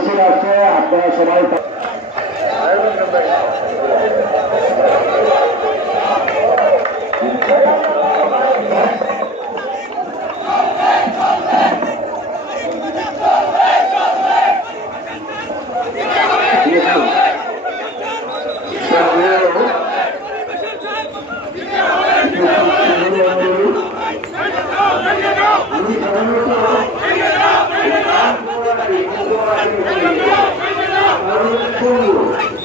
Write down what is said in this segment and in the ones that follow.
মিছিল আছে আপনারা সবাই আমি সাধারণত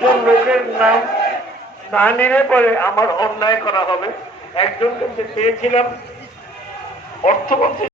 দুজন লোকের নাম না নিলে পরে আমার অন্যায় করা হবে। একজনকে কিন্তু পেয়েছিলাম অর্থমন্ত্রী